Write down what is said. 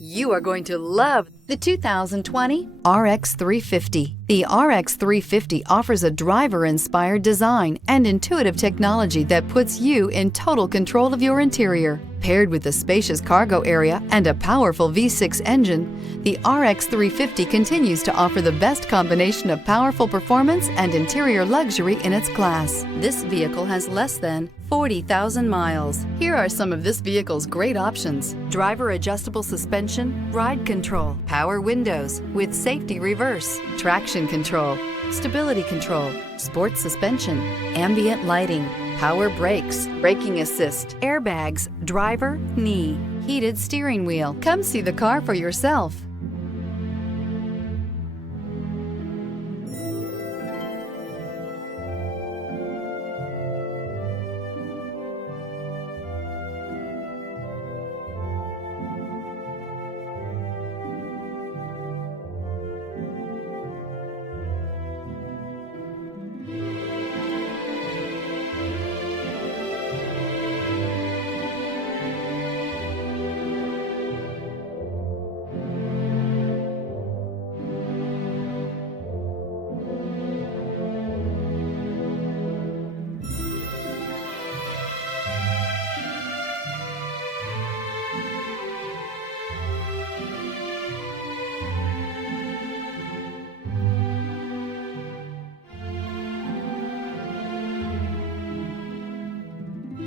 You are going to love the 2020 RX 350. The RX 350 offers a driver-inspired design and intuitive technology that puts you in total control of your interior. Paired with a spacious cargo area and a powerful V6 engine, the RX 350 continues to offer the best combination of powerful performance and interior luxury in its class. This vehicle has less than 40,000 miles. Here are some of this vehicle's great options: driver adjustable suspension, ride control, power windows with safety reverse, traction control, stability control, sports suspension, ambient lighting, power brakes, braking assist, airbags, driver, knee, heated steering wheel. Come see the car for yourself.